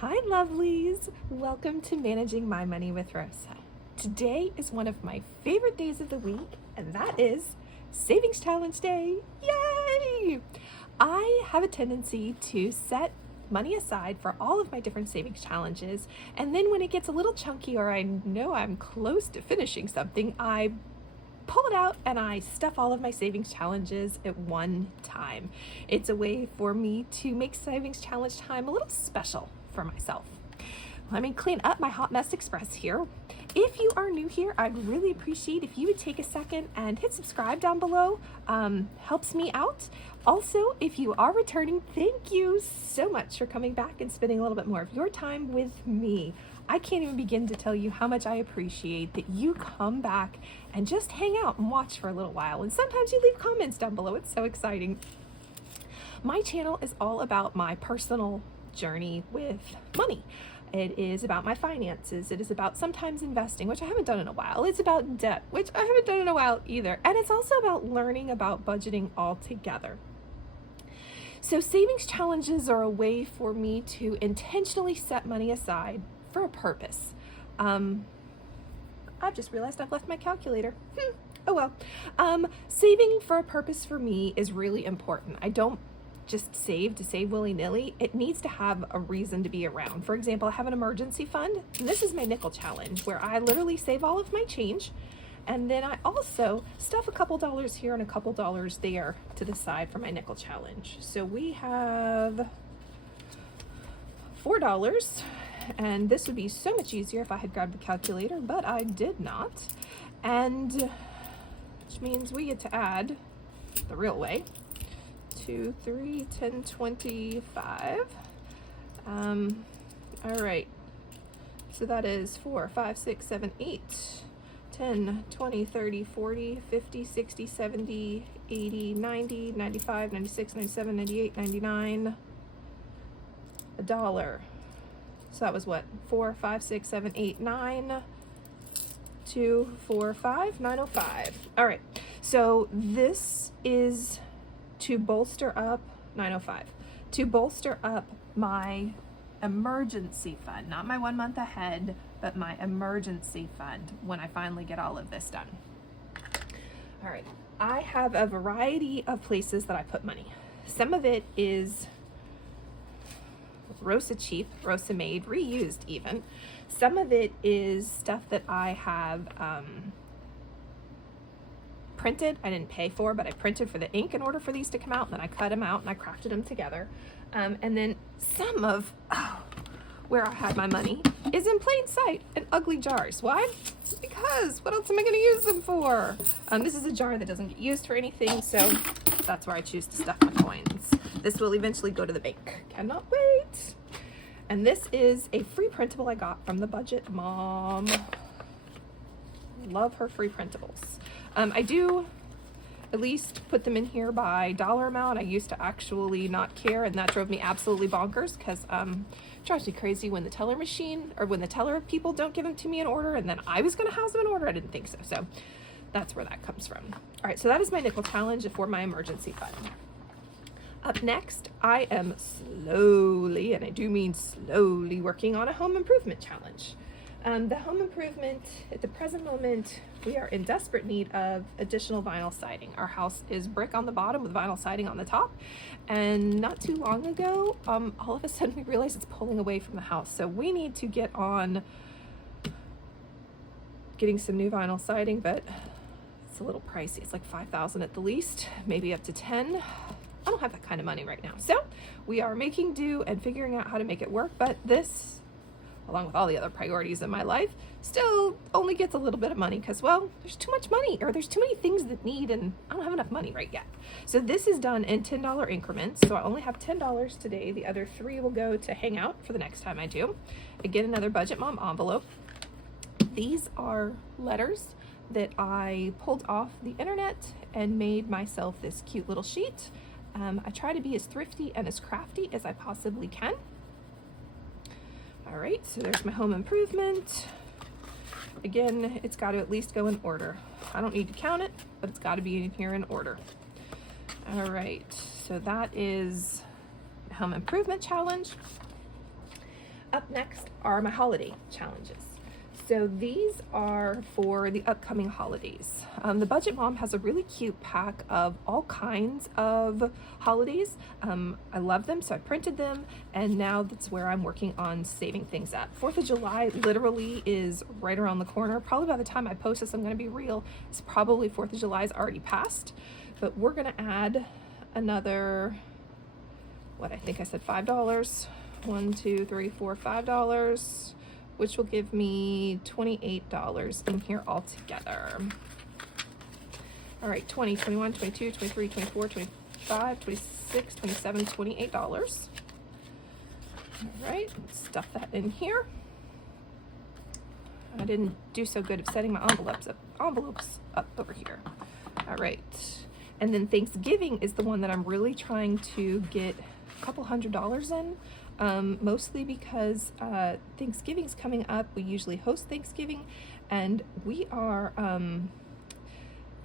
Hi lovelies! Welcome to Managing My Money with Rosa. Today is one of my favorite days of the week, and that is Savings Challenge Day! Yay! I have a tendency to set money aside for all of my different savings challenges, and then when it gets a little chunky or I know I'm close to finishing something, I pull it out and I stuff all of my savings challenges at one time. It's a way for me to make savings challenge time a little special for myself. Let me clean up my Hot Mess Express here. If you are new here, I'd really appreciate if you would take a second and hit subscribe down below. Helps me out. Also, if you are returning, thank you so much for coming back and spending a little bit more of your time with me. I can't even begin to tell you how much I appreciate that you come back and just hang out and watch for a little while. And sometimes you leave comments down below. It's so exciting. My channel is all about my personal journey with money. It is about my finances. It is about sometimes investing, which I haven't done in a while. It's about debt, which I haven't done in a while either. And it's also about learning about budgeting altogether. So savings challenges are a way for me to intentionally set money aside for a purpose. I've just realized I've left my calculator. Oh well. Saving for a purpose for me is really important. I don't just save to save willy-nilly. It needs to have a reason to be around. For example, I have an emergency fund, and this is my nickel challenge, where I literally save all of my change, and then I also stuff a couple dollars here and a couple dollars there to the side for my nickel challenge. So we have $4, and this would be so much easier if I had grabbed the calculator, but I did not. And which means we get to add the real way. 2, 3, 10, 25. All right. So that is 4, 5, 6, 7, 8, 10, 20, 30, 40, 50, 60, 70, 80, 90, 95, 96, 97, 98, 99. $1. So that was what? 4, 5, 6, 7, 8, 9, 2, 4, 5, 905. All right. So this is to bolster up 905, to bolster up my emergency fund, not my 1 month ahead, but my emergency fund when I finally get all of this done. All right, I have a variety of places that I put money. Some of it is Rosa cheap, Rosa made, reused even. Some of it is stuff that I have printed. I didn't pay for, but I printed for the ink in order for these to come out, and then I cut them out and I crafted them together. And then some of where I had my money is in plain sight in ugly jars. Why? Because what else am I going to use them for? This is a jar that doesn't get used for anything, so that's where I choose to stuff my coins. This will eventually go to the bank. Cannot wait. And this is a free printable I got from the Budget Mom. Love her free printables. I do at least put them in here by dollar amount. I used to actually not care, and that drove me absolutely bonkers because it drives me crazy when the teller machine or when the teller people don't give them to me in order, and then I was going to house them in order. I didn't think so. So that's where that comes from. All right, so that is my nickel challenge for my emergency fund. Up next, I am slowly, and I do mean slowly, working on a home improvement challenge. The home improvement, at the present moment, we are in desperate need of additional vinyl siding. Our house is brick on the bottom with vinyl siding on the top. And not too long ago, all of a sudden we realized it's pulling away from the house. So we need to get on getting some new vinyl siding, but it's a little pricey. It's like $5,000 at the least, maybe up to 10. I don't have that kind of money right now. So we are making do and figuring out how to make it work, but this, along with all the other priorities in my life, still only gets a little bit of money because, well, there's too much money, or there's too many things that need, and I don't have enough money right yet. So this is done in $10 increments. So I only have $10 today. The other 3 will go to hang out for the next time I do. Again, another Budget Mom envelope. These are letters that I pulled off the internet and made myself this cute little sheet. I try to be as thrifty and as crafty as I possibly can. All right, so there's my home improvement. Again, it's got to at least go in order. I don't need to count it, but it's got to be in here in order. All right, so that is the home improvement challenge. Up next are my holiday challenges. So these are for the upcoming holidays. The Budget Mom has a really cute pack of all kinds of holidays. I love them, so I printed them, and now that's where I'm working on saving things up. 4th of July literally is right around the corner. Probably by the time I post this, I'm gonna be real, it's probably 4th of July is already passed, but we're gonna add another, what I think I said $5. $1, 2, 3, 4, $5, which will give me $28 in here altogether. All right, 20, 21, 22, 23, 24, 25, 26, 27, $28. All right, stuff that in here. I didn't do so good of setting my envelopes up over here. All right, and then Thanksgiving is the one that I'm really trying to get a couple $100 in. Mostly because Thanksgiving's coming up. We usually host Thanksgiving, and we are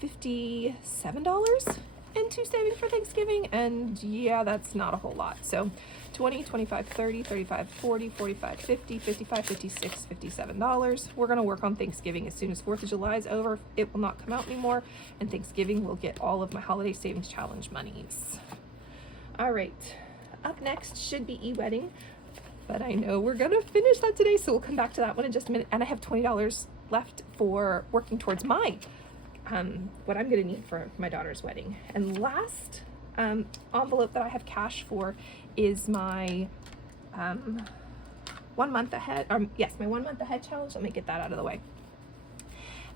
$57 into saving for Thanksgiving, and yeah, that's not a whole lot. So 20, 25, 30, 35, 40, 45, 50, 55, 56, $57. We're gonna work on Thanksgiving as soon as 4th of July is over. It will not come out anymore, and Thanksgiving will get all of my holiday savings challenge monies. All right. Up next should be e-wedding, but I know we're gonna finish that today, so we'll come back to that one in just a minute. And I have $20 left for working towards my what I'm gonna need for my daughter's wedding. And last envelope that I have cash for is my 1 month ahead. Yes, my 1 month ahead challenge. Let me get that out of the way.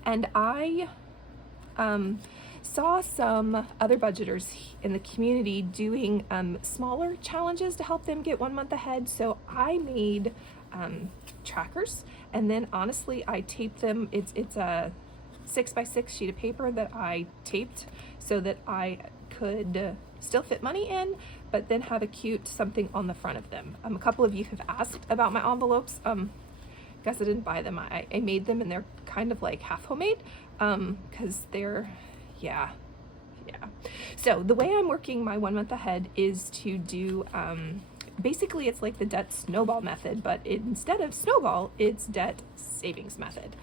And I saw some other budgeters in the community doing smaller challenges to help them get 1 month ahead. So I made trackers, and then honestly I taped them. It's a 6x6 sheet of paper that I taped so that I could still fit money in, but then have a cute something on the front of them. A couple of you have asked about my envelopes. Guess I didn't buy them. I made them, and they're kind of like half homemade because they're yeah. So the way I'm working my 1 month ahead is to do basically it's like the debt snowball method, but instead of snowball, it's debt savings method.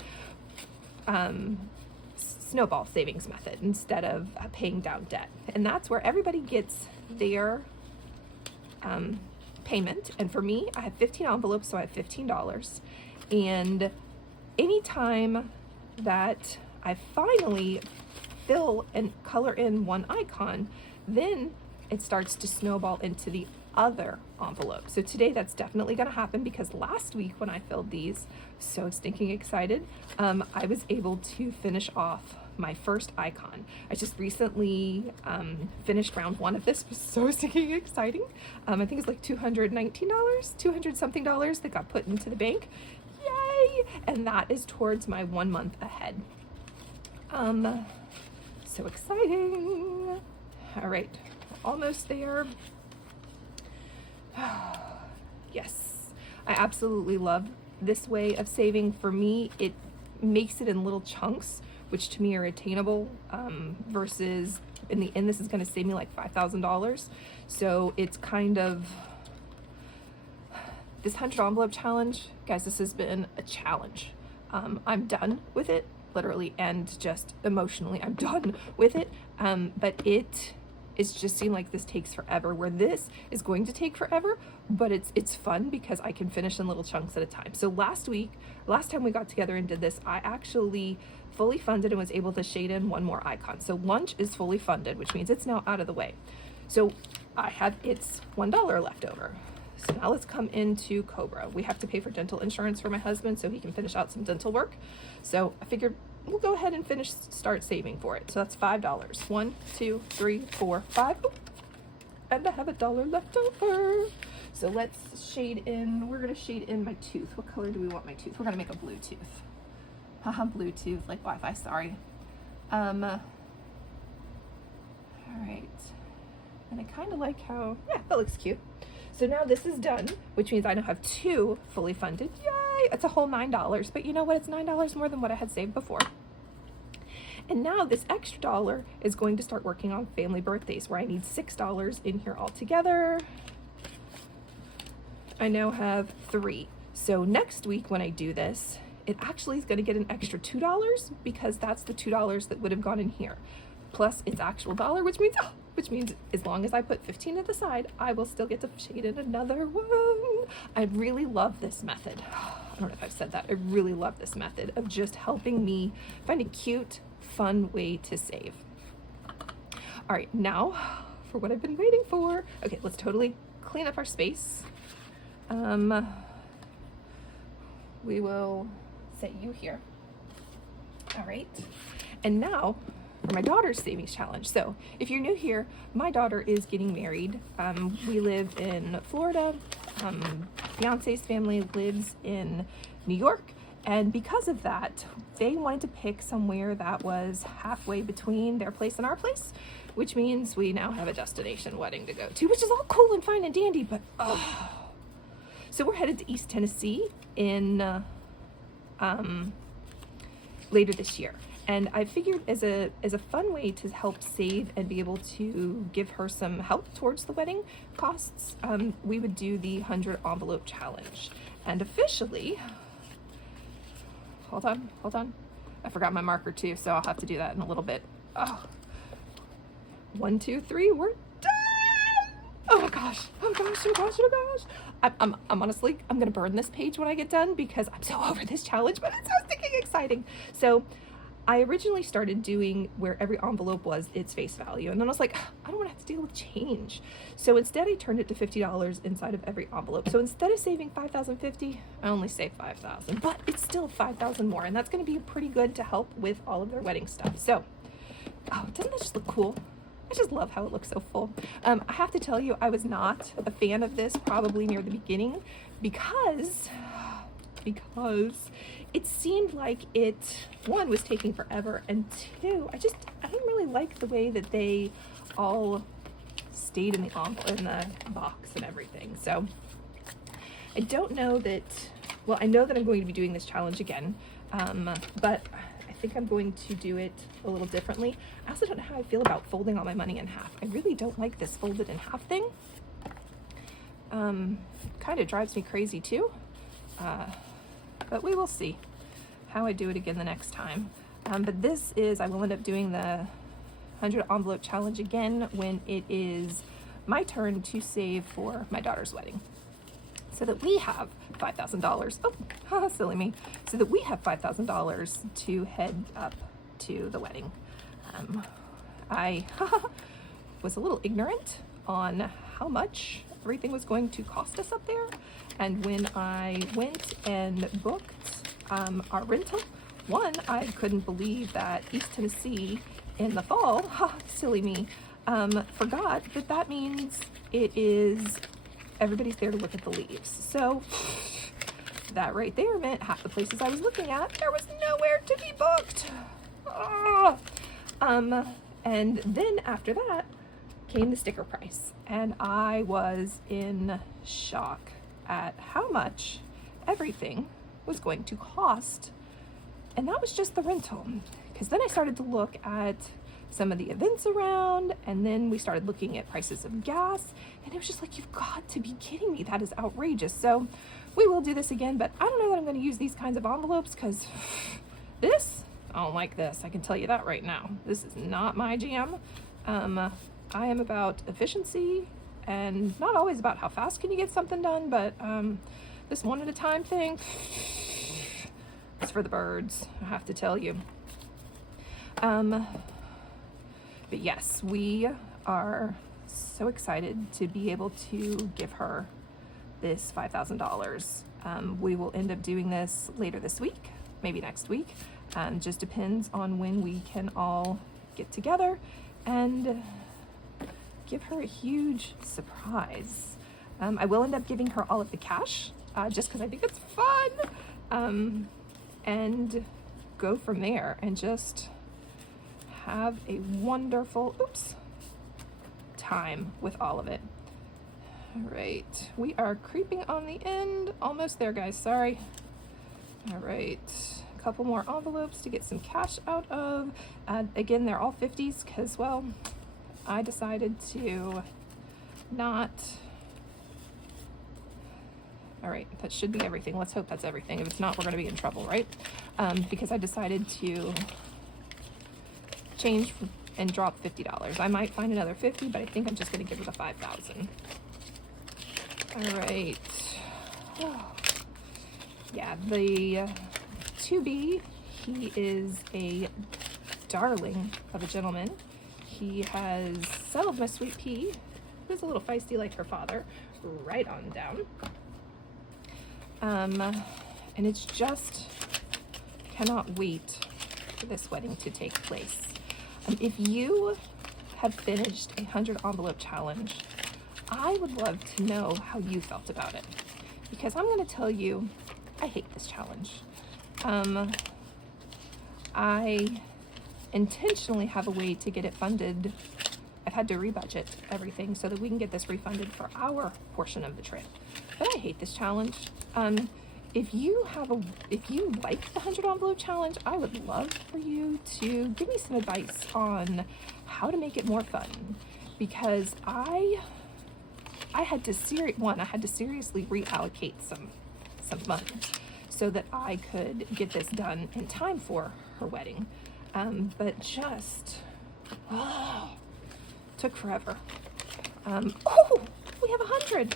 Snowball savings method instead of paying down debt. And that's where everybody gets their payment. And for me, I have 15 envelopes, so I have $15. And anytime that I finally fill and color in one icon, then it starts to snowball into the other envelope. So today that's definitely going to happen, because last week when I filled these, so stinking excited, I was able to finish off my first icon. I just recently finished round 1 of this. It was so stinking exciting. I think it's like $219, 200 something dollars that got put into the bank. Yay! And that is towards my 1 month ahead. So exciting. All right, almost there. Yes, I absolutely love this way of saving. For me, it makes it in little chunks, which to me are attainable, versus in the end, this is going to save me like $5,000. So it's kind of this 100 envelope challenge, guys. This has been a challenge. I'm done with it, literally, and just emotionally, I'm done with it. But it's just seemed like this takes forever, where this is going to take forever, but it's fun because I can finish in little chunks at a time. So last time we got together and did this, I actually fully funded and was able to shade in one more icon. So lunch is fully funded, which means it's now out of the way. So I have its $1 left over. So now let's come into Cobra. We have to pay for dental insurance for my husband so he can finish out some dental work. So I figured we'll go ahead and start saving for it. So that's $5. 1, 2, 3, 4, 5. Oh, and I have $1 left over. So let's shade in. We're gonna shade in my tooth. What color do we want my tooth? We're gonna make a blue tooth. Haha, blue tooth, like Wi-Fi, sorry. All right. And I kind of like how, yeah, that looks cute. So now this is done, which means I now have 2 fully funded. Yay! It's a whole $9, but you know what? It's $9 more than what I had saved before. And now this extra $1 is going to start working on family birthdays, where I need $6 in here altogether. I now have 3. So next week when I do this, it actually is going to get an extra $2 because that's the $2 that would have gone in here. Plus its actual dollar, which means as long as I put 15 to the side, I will still get to shade in another one. I really love this method. I don't know if I've said that. I really love this method of just helping me find a cute, fun way to save. All right, now for what I've been waiting for. Okay, let's totally clean up our space. We will set you here. All right, and now for my daughter's savings challenge. So if you're new here, my daughter is getting married. We live in Florida. Fiance's family lives in New York. And because of that, they wanted to pick somewhere that was halfway between their place and our place, which means we now have a destination wedding to go to, which is all cool and fine and dandy, but so we're headed to East Tennessee in later this year. And I figured as a fun way to help save and be able to give her some help towards the wedding costs, we would do the 100 envelope challenge. And officially, hold on. I forgot my marker too, so I'll have to do that in a little bit. 1, 2, 3, we're done! Oh my gosh. I'm honestly, I'm gonna burn this page when I get done because I'm so over this challenge, but it's so stinking exciting. So I originally started doing where every envelope was its face value, and then I was like, I don't want to have to deal with change. So instead I turned it to $50 inside of every envelope. So instead of saving $5,050, I only saved $5,000, but it's still $5,000 more, and that's going to be pretty good to help with all of their wedding stuff. So, doesn't that just look cool? I just love how it looks so full. I have to tell you, I was not a fan of this probably near the beginning because it seemed like one, was taking forever, and two, I didn't really like the way that they all stayed in the box and everything. So I don't know that, well, I know that I'm going to be doing this challenge again, but I think I'm going to do it a little differently. I also don't know how I feel about folding all my money in half. I really don't like this folded in half thing. Kind of drives me crazy too. But we will see how I do it again the next time. But I will end up doing the 100 envelope challenge again when it is my turn to save for my daughter's wedding, so that we have $5,000. Oh, silly me. So that we have $5,000 to head up to the wedding. I was a little ignorant on how much everything was going to cost us up there. And when I went and booked our rental, I couldn't believe that East Tennessee in the fall, silly me, forgot that means everybody's there to look at the leaves. So that right there meant half the places I was looking at, there was nowhere to be booked. And then after that came the sticker price, and I was in shock at how much everything was going to cost. And that was just the rental, because then I started to look at some of the events around, and then we started looking at prices of gas, and it was just like, you've got to be kidding me, that is outrageous. So we will do this again, but I don't know that I'm going to use these kinds of envelopes, because I don't like this. I can tell you that right now. This is not my jam. I am about efficiency and not always about how fast can you get something done, but this one at a time thing, it's for the birds, I have to tell you. But yes, we are so excited to be able to give her this $5,000. We will end up doing this later this week, maybe next week. Just depends on when we can all get together and give her a huge surprise. I will end up giving her all of the cash, just because I think it's fun, and go from there and just have a wonderful time with all of it. All right, we are creeping on the end, almost there, guys, sorry. All right, a couple more envelopes to get some cash out of. Again, they're all 50s because, well, I decided to not. All right, that should be everything. Let's hope that's everything. If it's not, we're going to be in trouble, right? Because I decided to change and drop $50. I might find another 50, but I think I'm just going to give her the 5,000. All right. Oh. Yeah, the 2B, he is a darling of a gentleman. He has settled my sweet pea, who's a little feisty like her father, right on down. And it's just, cannot wait for this wedding to take place. If you have finished a 100 envelope challenge, I would love to know how you felt about it, because I'm going to tell you, I hate this challenge. I intentionally have a way to get it funded. I've had to rebudget everything so that we can get this refunded for our portion of the trip. But I hate this challenge. If you like the 100 envelope challenge, I would love for you to give me some advice on how to make it more fun, because I had to seriously reallocate some money so that I could get this done in time for her wedding. But just took forever. Oh, we have 100.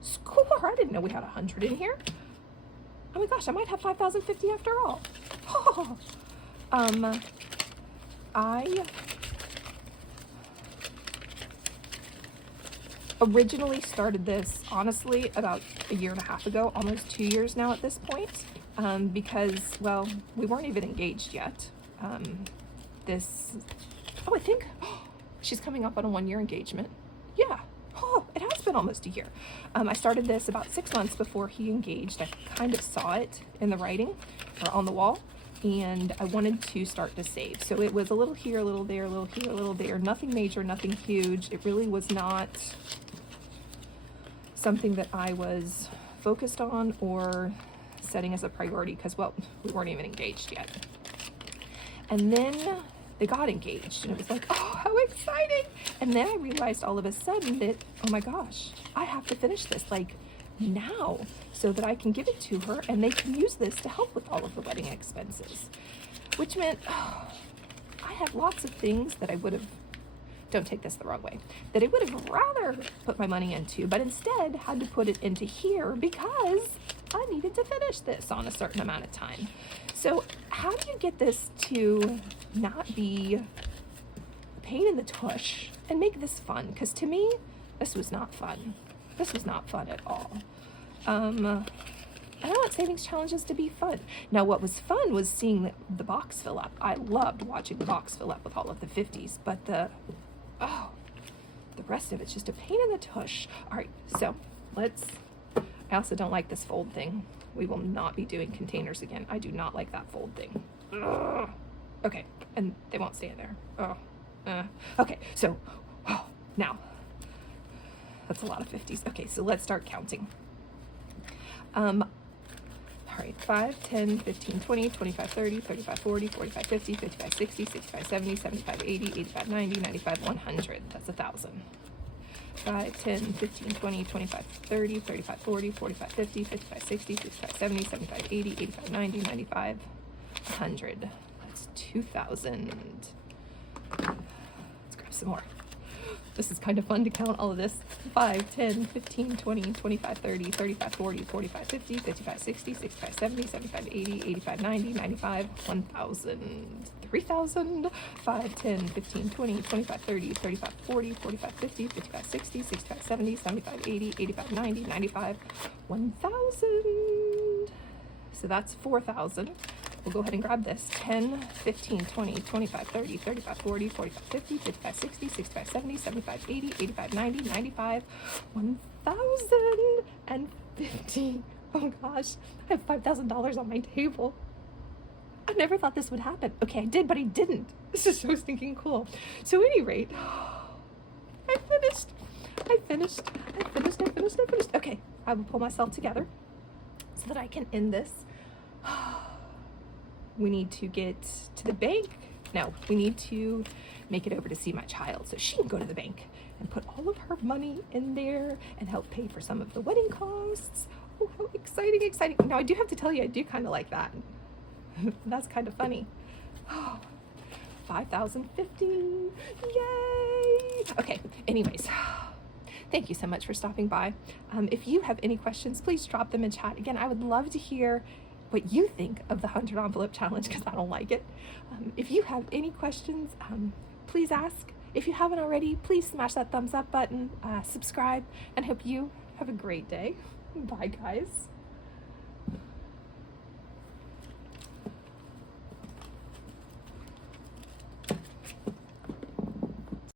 Score! I didn't know we had 100 in here. Oh my gosh, I might have 5,050 after all. Oh. I originally started this, honestly, about a year and a half ago, almost 2 years now at this point, because, well, we weren't even engaged yet. I think, she's coming up on a 1-year engagement. Yeah. Oh, it has been almost a year. I started this about 6 months before he engaged. I kind of saw it in the writing or on the wall, and I wanted to start to save. So it was a little here, a little there, a little here, a little there. Nothing major, nothing huge. It really was not something that I was focused on or setting as a priority because, well, we weren't even engaged yet. And then they got engaged, and it was like, oh, how exciting. And then I realized all of a sudden that, oh my gosh, I have to finish this like now so that I can give it to her and they can use this to help with all of the wedding expenses, which meant I had lots of things that I would have, don't take this the wrong way, that I would have rather put my money into, but instead had to put it into here because I needed to finish this on a certain amount of time. So how do you get this to not be a pain in the tush and make this fun? Because to me, this was not fun. This was not fun at all. I want savings challenges to be fun. Now, what was fun was seeing the box fill up. I loved watching the box fill up with all of the 50s, but the rest of it's just a pain in the tush. All right, so I also don't like this fold thing. We will not be doing containers again. I do not like that fold thing. Ugh. Okay, and they won't stay in there. Okay, so now that's a lot of 50s. Okay, so let's start counting. All right, 5, 10, 15, 20, 25, 30, 35, 40, 45, 50, 55, 60, 65, 70, 75, 80, 85, 90, 95, 100. That's 1,000. 5, 10, 15, 20, 25, 30, 35, 40, 45, 50, 55, 60, 65, 70, 75, 80, 85, 90, 95, 100. That's 2,000. Let's grab some more. This is kind of fun to count all of this. 5, 10, 15, 20, 25, 30, 35, 40, 45, 50, 55, 60, 65, 70, 75, 80, 85, 90, 95, 1,000. 3,000, 5, 10, 15, 20, 25, 30, 35, 40, 45, 50, 55, 60, 65, 70, 75, 80, 85, 90, 95, 1,000. So that's 4,000. We'll go ahead and grab this. 10, 15, 20, 25, 30, 35, 40, 45, 50, 55, 60, 65, 70, 75, 80, 85, 90, 95, 1,050. Oh gosh, I have $5,000 on my table. I never thought this would happen. Okay, I did, but I didn't. This is so stinking cool. So at any rate, I finished. Okay, I will pull myself together so that I can end this. We need to get to the bank. No, we need to make it over to see my child so she can go to the bank and put all of her money in there and help pay for some of the wedding costs. Oh, how exciting, exciting. Now, I do have to tell you, I do kind of like that. That's kind of funny. 5,050. Yay! Okay, anyways. Thank you so much for stopping by. If you have any questions, please drop them in chat. Again, I would love to hear what you think of the 100 envelope challenge because I don't like it. If you have any questions, please ask. If you haven't already, please smash that thumbs up button, subscribe, and hope you have a great day. Bye, guys.